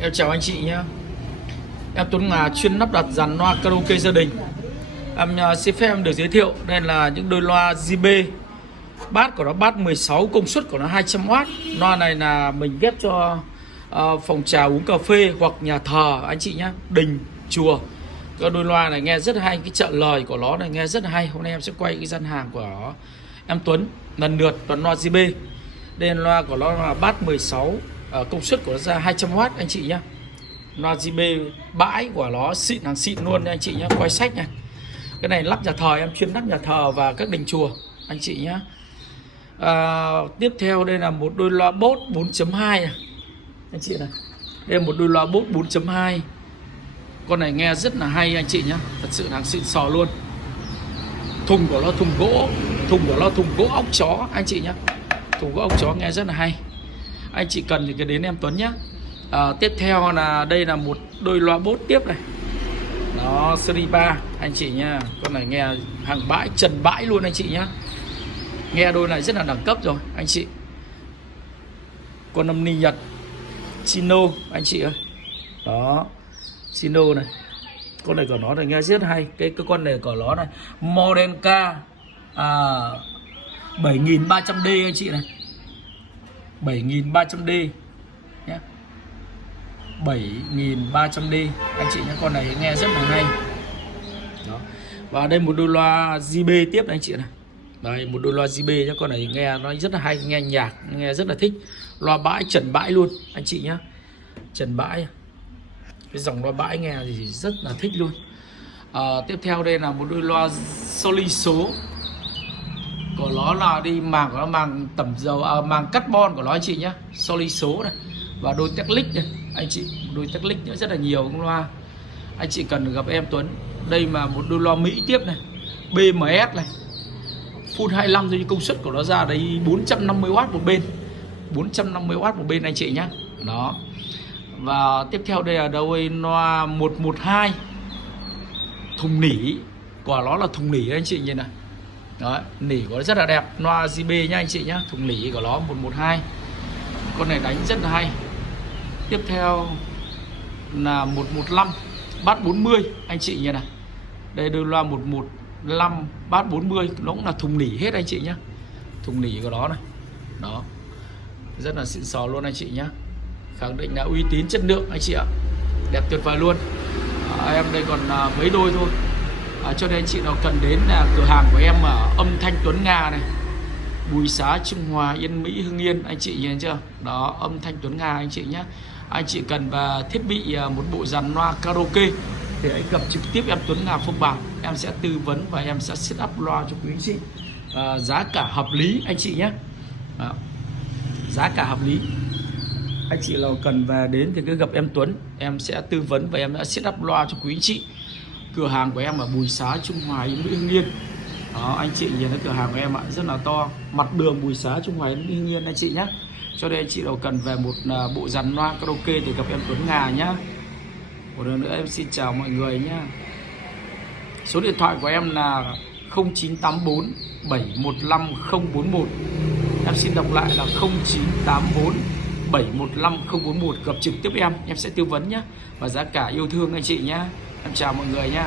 Em chào anh chị nhé. Em Tuấn Ngà chuyên lắp đặt dàn loa karaoke gia đình. Em xin phép em được giới thiệu. Đây là những đôi loa JB. Bass của nó bass 16, công suất của nó 200W. Loa này là mình ghép cho phòng trà uống cà phê hoặc nhà thờ anh chị nhé, đình, chùa. Cái đôi loa này nghe rất hay, cái trợ lời của nó này nghe rất hay. Hôm nay em sẽ quay cái gian hàng của em Tuấn lần lượt toàn loa JB. Đây là loa của nó là bass 16, công suất của nó ra 200W anh chị nhé. Loa JB bãi của nó xịn, hàng xịn luôn anh chị nhé, quay sách này. Cái này lắp nhà thờ, em chuyên lắp nhà thờ và các đình chùa anh chị nhé. Tiếp theo đây là một đôi loa Bose 4.2 này anh chị này. Đây là một đôi loa Bose 4.2. Con này nghe rất là hay anh chị nhé, thật sự hàng xịn sò luôn. Thùng của nó thùng gỗ, thùng của nó thùng gỗ ốc chó anh chị nhé, thùng gỗ ốc chó nghe rất là hay. Anh chị cần thì cứ đến em Tuấn nhé. Tiếp theo là đây là một đôi loa Bose tiếp này, nó series 3 anh chị nha. Con này nghe hàng bãi, trần bãi luôn anh chị nhé. Nghe đôi này rất là đẳng cấp rồi anh chị. Con âm ni Nhật Chino anh chị ơi. Đó, Chino này. Con này của nó này nghe rất hay. Cái con này của nó này Modenka 7300D anh chị này, 7300D nhé, 7300D anh chị nhé. Con này nghe rất là hay. Đó. Và đây một đôi loa JB tiếp này anh chị này. Đây một đôi loa JB nhé. Con này nghe nó rất là hay, nghe nhạc nghe rất là thích. Loa bãi, trần bãi luôn anh chị nhé, trần bãi. Cái dòng loa bãi nghe thì rất là thích luôn. Tiếp theo đây là một đôi loa Soli số của nó là đi màng của nó màng tẩm dầu, màng carbon của nó anh chị nhé, Soli số này. Và đôi Technic này anh chị, đôi Technic nữa rất là nhiều con loa. Anh chị cần gặp em Tuấn. Đây mà một đôi loa Mỹ tiếp này, BMS này, full 25 thôi, công suất của nó ra đấy 450W một bên, 450W một bên anh chị nhé. Đó. Và tiếp theo đây là đôi loa 112 thùng nỉ của nó là thùng nỉ anh chị nhìn này. Đó, nỉ của nó rất là đẹp, loa JB nhá anh chị nhá, thùng nỉ của nó 112. Con này đánh rất là hay. Tiếp theo là 115 bass 40 anh chị nhìn này. Đây đôi loa 115 bass 40, nó cũng là thùng nỉ hết anh chị nhá, thùng nỉ của nó này. Đó, rất là xịn sò luôn anh chị nhá, khẳng định là uy tín chất lượng anh chị ạ, đẹp tuyệt vời luôn. Em đây còn mấy đôi thôi. Cho nên anh chị nào cần đến là cửa hàng của em ở Âm Thanh Tuấn Nga này, Bùi Xá, Trung Hòa, Yên Mỹ, Hưng Yên anh chị nhìn chưa. Đó, Âm Thanh Tuấn Nga anh chị nhé. Anh chị cần và thiết bị một bộ dàn loa karaoke thì hãy gặp trực tiếp em Tuấn Nga Phong Bạc. Em sẽ tư vấn và em sẽ set up loa cho quý anh chị, giá cả hợp lý anh chị nhé. Đó, giá cả hợp lý. Anh chị nào cần về đến thì cứ gặp em Tuấn, em sẽ tư vấn và em đã set up loa cho quý anh chị. Cửa hàng của em ở Bùi Xá, Trung Hòa, Yên Mỹ, Hưng Yên. Đó, anh chị nhìn thấy cửa hàng của em ạ, rất là to, mặt đường Bùi Xá, Trung Hòa, Yên Mỹ, Hưng Yên anh chị nhé. Cho nên anh chị nào cần về một bộ dàn loa karaoke thì gặp em Tuấn Ngà nhé. Một lần nữa em xin chào mọi người nhé. Số điện thoại của em là 0984 715 041. Em xin đọc lại là 0984 715 041. Gặp trực tiếp em sẽ tư vấn nhé, và giá cả yêu thương anh chị nhé. Em chào mọi người nhé.